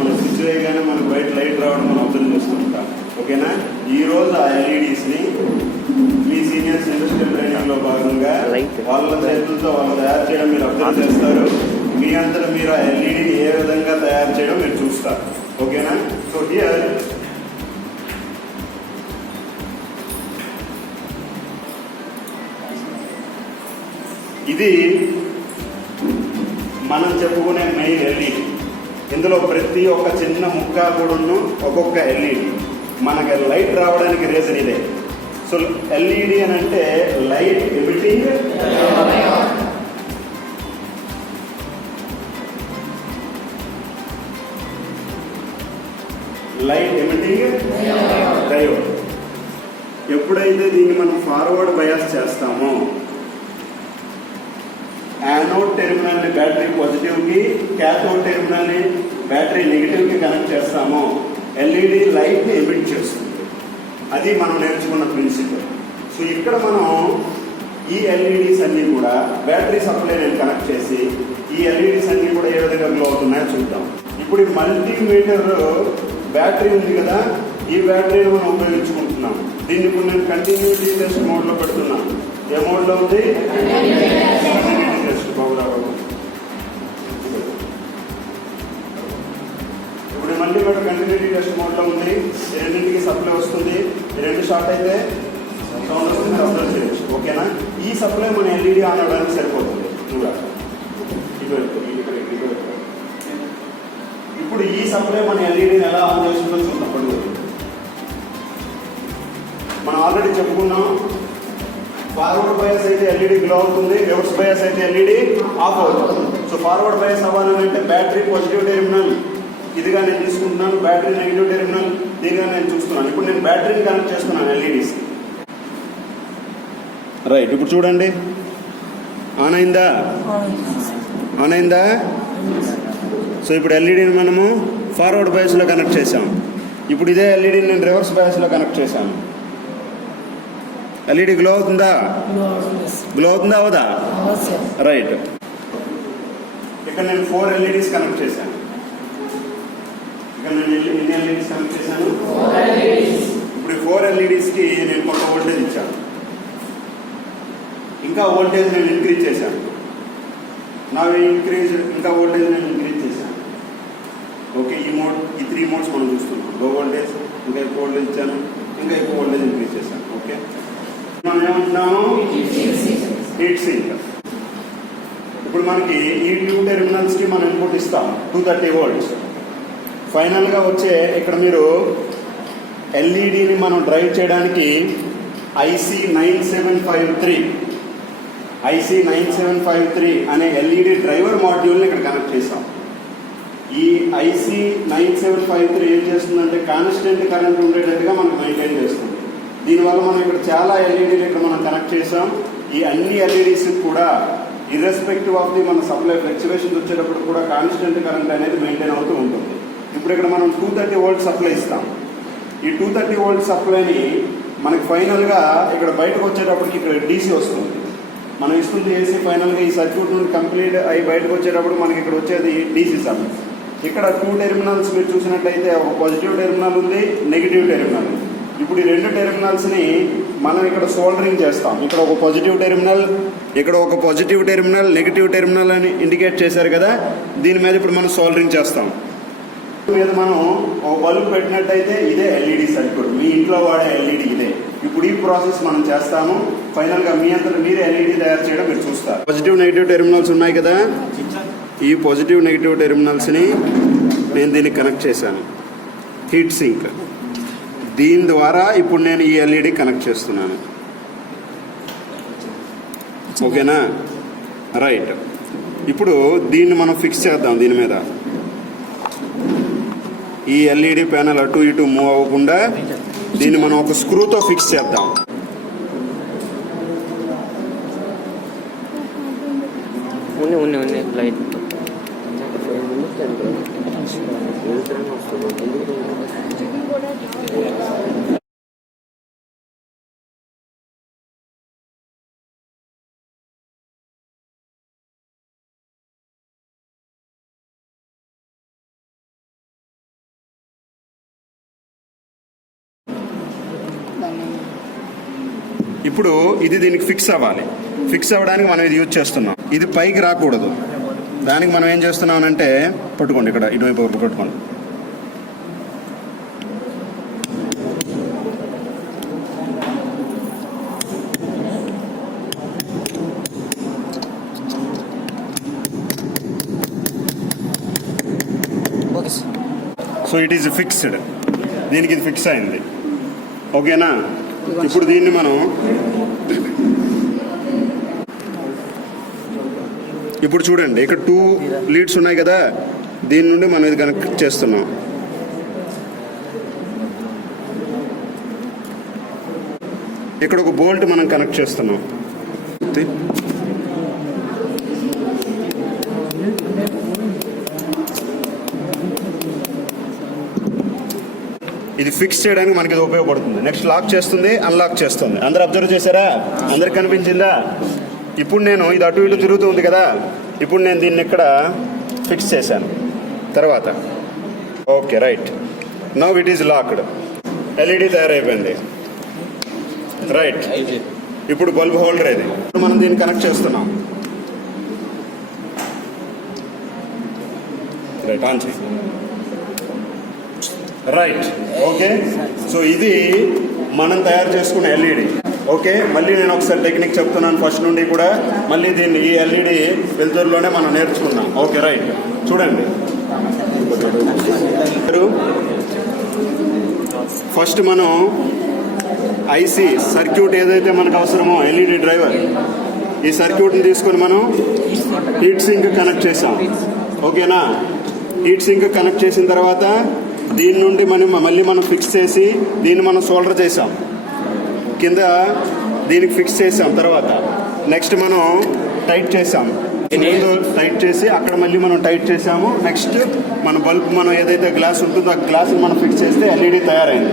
మనం స్విచ్ వేయగానే మనకు బయట లైట్ రావడం మనం అబ్జర్వ్ చేస్తుంటాం. ఓకేనా? ఈరోజు ఆ ఎల్ఈడీస్ని మీ సీనియర్స్ ఇండస్ట్రియల్ ట్రైనింగ్లో భాగంగా వాళ్ళ చేతులతో వాళ్ళు తయారు చేయడం మీరు అబ్జర్వ్ చేస్తారు. మీ అంతటా మీరు ఆ ఎల్ఈడీని ఏ విధంగా తయారు చేయడం మీరు చూస్తారు. ఓకేనా? సో హియర్ ఇది మనం చెప్పుకునే మెయిన్ ఎల్ఈడి. ఇందులో ప్రతి ఒక్క చిన్న ముక్క కూడా ఒక్కొక్క ఎల్ఈడి. మనకి లైట్ రావడానికి రీజన్ ఇదే. సో ఎల్ఈడి అని అంటే లైట్ ఎమిటింగ్ డయోడ్. ఎప్పుడైతే దీన్ని మనం ఫార్వర్డ్ బయాస్ చేస్తామో, యానోడ్ టెర్మినల్ని బ్యాటరీ పాజిటివ్కి, క్యాథోడ్ టెర్మినల్ని బ్యాటరీ నెగిటివ్కి కనెక్ట్ చేస్తామో ఎల్ఈడి లైట్ని ఎమిట్ చేస్తుంది. అది మనం నేర్చుకున్న ప్రిన్సిపల్. సో ఇక్కడ మనం ఈ ఎల్ఈడీస్ అన్నీ కూడా బ్యాటరీ సప్లై నేను కనెక్ట్ చేసి ఈ ఎల్ఈడీస్ అన్నీ కూడా ఏ విధంగా గ్లో అవుతున్నాయో చూద్దాం. ఇప్పుడు ఈ మల్టీమీటర్ బ్యాటరీ ఉంది కదా, ఈ బ్యాటరీని మనం ఉపయోగించుకుంటున్నాం. దీన్ని ఇప్పుడు నేను కంటిన్యూటీ టెస్ట్ మోడ్లో పెడుతున్నాను. ఏ మోడ్లో ఉంది? Continuity test. బాబు ఇప్పుడు మల్టీమీటర్ కంటిన్యూటీ టెస్ట్ మోడ్లో ఉంది. ఈ రెండింటికి సప్లై వస్తుంది. ఈ రెండు షార్ట్ అయితే సౌండ్ వస్తుంది, అబ్జర్వ్ చేయొచ్చు. ఓకేనా? ఈ సప్లై మన ఎల్ఈడి ఆన్ అవ్వడానికి సరిపోతుంది. ఇప్పుడు ఈ సప్లై మన ఎల్ఈడిని ఎలా ఆన్ చేస్తుందో చూద్దాం. మనం ఆల్రెడీ చెప్పుకున్నాం, ఫార్వర్డ్ బయాస్ అయితే ఎల్ఈడి గ్లో అవుతుంది, రివర్స్ బయాస్ అయితే ఎల్ఈడి ఆఫ్ అవుతుంది. సో ఫార్వర్డ్ బయాస్ అవ్వాలంటే బ్యాటరీ పాజిటివ్ టెర్మినల్ ఇదిగా నేను తీసుకుంటున్నాను, బ్యాటరీ నెగిటివ్ టెర్మినల్ దీనిగా నేను చూస్తున్నాను. ఇప్పుడు నేను బ్యాటరీని కనెక్ట్ చేస్తున్నాను ఎల్ఈడిస్. రైట్, ఇప్పుడు చూడండి, ఆన్ అయిందా? ఆన్ అయిందా? సో ఇప్పుడు ఎల్ఈడిని మనము ఫార్వర్డ్ బయాస్లో కనెక్ట్ చేసాం. ఇప్పుడు ఇదే ఎల్ఈడిని నేను రివర్స్ బయాస్లో కనెక్ట్ చేశాను. ఎల్ఈడి గ్లో అవుతుందా? గ్లో అవుతుందా అవదా? రైట్. ఇక్కడ నేను 4 ఎల్ఈడీస్ కనెక్ట్ చేశాను. ఇక్కడ నేను ఎన్ని ఎల్ఈడీస్ కనెక్ట్ చేశాను? ఇప్పుడు 4 ఎల్ఈడీస్కి నేను కొంత వోల్టేజ్ ఇచ్చాను. ఇంకా వోల్టేజ్ నేను ఇంక్రీజ్ చేశాను. ఇంకా వోల్టేజ్ నేను ఇంక్రీజ్ చేశాను. ఓకే, ఈ 3 మోడ్స్ మనం చూస్తున్నాం. లో వోల్టేజ్, ఇంకా ఎక్కువ వోల్టేజ్ ఇచ్చాను, ఇంకా ఎక్కువ వోల్టేజ్ ఇంక్రీజ్ చేశాను. ఓకే, మనం ఏమంటున్నాము? Heat sink. ఇప్పుడు మనకి ఈ 2 టెర్మినల్స్కి మనం ఇన్పుట్ ఇస్తాం 230 volts. ఫైనల్గా వచ్చే ఇక్కడ మీరు ఎల్ఈడిని మనం డ్రైవ్ చేయడానికి IC9753 అనే ఎల్ఈడి డ్రైవర్ మాడ్యూల్ని ఇక్కడ కనెక్ట్ చేస్తాం. ఈ IC9753 ఏం చేస్తుందంటే కాన్స్టెంట్ కరెంట్ ఉండేటట్టుగా మనకు మెయింటైన్ చేస్తుంది. దీనివల్ల మనం ఇక్కడ చాలా ఎల్ఈడీలు ఇక్కడ మనం కనెక్ట్ చేసాం. ఈ అన్ని ఎల్ఈడీస్ కూడా ఇర్రెస్పెక్టివ్ ఆఫ్ ది మన సప్లై ఫ్లక్చువేషన్స్ వచ్చేటప్పుడు కూడా కాన్స్టెంట్ కరెంట్ అనేది మెయింటైన్ అవుతూ ఉంటుంది. ఇప్పుడు ఇక్కడ మనం 230 volts సప్లై ఇస్తాం. ఈ 230 volts సప్లైని మనకి ఫైనల్గా ఇక్కడ బయటకు వచ్చేటప్పటికి ఇక్కడ డీసీ వస్తుంది. మనం ఇస్తుంది ఏసీ. ఫైనల్గా ఈ సర్క్యూట్ నుండి కంప్లీట్ అయి బయటకు వచ్చేటప్పుడు మనకి ఇక్కడ వచ్చేది డీసీ సప్లై. ఇక్కడ 2 టెర్మినల్స్ మీరు చూసినట్లయితే ఒక పాజిటివ్ టెర్మినల్ ఉంది, నెగిటివ్ టెర్మినల్. ఇప్పుడు ఈ 2 టెర్మినల్స్ని మనం ఇక్కడ సోల్డరింగ్ చేస్తాం. ఇక్కడ ఒక పాజిటివ్ టెర్మినల్, ఇక్కడ ఒక పాజిటివ్ టెర్మినల్, నెగిటివ్ టెర్మినల్ అని ఇండికేట్ చేశారు కదా, దీని మీద ఇప్పుడు మనం సోల్డరింగ్ చేస్తాం. మీద మనం ఒక బల్బ్ పెట్టినట్టయితే ఇదే ఎల్ఈడి సర్క్యూట్. మీ ఇంట్లో వాడే ఎల్ఈడి ఇదే. ఇప్పుడు ఈ ప్రాసెస్ మనం చేస్తాము. ఫైనల్గా మీ అంతటా మీరే ఎల్ఈడి తయారు చేయడం మీరు చూస్తారు. పాజిటివ్ నెగిటివ్ టెర్మినల్స్ ఉన్నాయి కదా, ఈ పాజిటివ్ నెగిటివ్ టెర్మినల్స్ని నేను దీన్ని కనెక్ట్ చేశాను. Heat sink. దీని ద్వారా ఇప్పుడు నేను ఈ ఎల్ఈడి కనెక్ట్ చేస్తున్నాను. ఓకేనా? రైట్. ఇప్పుడు దీన్ని మనం ఫిక్స్ చేద్దాం. దీని మీద ఈ ఎల్ఈడి ప్యానెల్ అటు ఇటు మూవ్ అవ్వకుండా దీన్ని మనం ఒక స్క్రూతో ఫిక్స్ చేద్దాం. ఉంది లైట్ ఇప్పుడు ఇది దీనికి ఫిక్స్ అవ్వాలి. ఫిక్స్ అవ్వడానికి మనం ఇది యూజ్ చేస్తున్నాం. ఇది పైకి రాకూడదు. దానికి మనం ఏం చేస్తున్నాం అంటే పట్టుకోండి, ఇక్కడ ఇటువైపు పట్టుకోండి. So it is fixed. దీనికి ఇది ఫిక్స్ అయింది. ఓకేనా? ఇప్పుడు దీన్ని మనం ఇప్పుడు చూడండి, ఇక్కడ 2 లీడ్స్ ఉన్నాయి కదా, దీని నుండి మనం ఇది కనెక్ట్ చేస్తున్నాం. ఇక్కడ ఒక బోల్ట్ మనం కనెక్ట్ చేస్తున్నాం. ఇది ఫిక్స్ చేయడానికి మనకి ఇది ఉపయోగపడుతుంది. నెక్స్ట్ లాక్ చేస్తుంది, అన్లాక్ చేస్తుంది. అందరు అబ్జర్వ్ చేశారా? అందరికి కనిపించిందా? ఇప్పుడు నేను ఇది అటు ఇటు తిరుగుతూ ఉంది కదా, ఇప్పుడు నేను దీన్ని ఇక్కడ ఫిక్స్ చేశాను. తర్వాత okay, right, now it is locked. LED తయారైపోయింది. రైట్, ఇప్పుడు బల్బ్ హోల్డర్ ఇది. మనం దీన్ని కనెక్ట్ చేస్తున్నాం. రైట్, ఆన్ చేయి. Right, okay. సో ఇది మనం తయారు చేసుకున్న ఎల్ఈడి. ఓకే, మళ్ళీ నేను ఒకసారి టెక్నిక్ చెప్తున్నాను ఫస్ట్ నుండి కూడా. మళ్ళీ దీన్ని ఈ ఎల్ఈడి వెలుతురులోనే మనం నేర్చుకున్నాం. ఓకే, రైట్, చూడండి. ఫస్ట్ మనం ఐసి సర్క్యూట్ ఏదైతే మనకు అవసరమో, ఎల్ఈడి డ్రైవర్, ఈ సర్క్యూట్ని తీసుకొని మనం హీట్ సింక్ కనెక్ట్ చేసాం. ఓకేనా? హీట్ సింక్ కనెక్ట్ చేసిన తర్వాత దీని నుండి మళ్ళీ మనం ఫిక్స్ చేసి దీన్ని మనం సోల్డర్ చేసాం. కింద దీనికి ఫిక్స్ చేసాం. తర్వాత నెక్స్ట్ మనం టైట్ చేసాం. టైట్ చేసి అక్కడ మళ్ళీ మనం టైట్ చేసాము. నెక్స్ట్ మన బల్బ్ మనం ఏదైతే గ్లాస్ ఉంటుందో ఆ గ్లాస్ మనం ఫిక్స్ చేస్తే ఎల్ఈడి తయారైంది.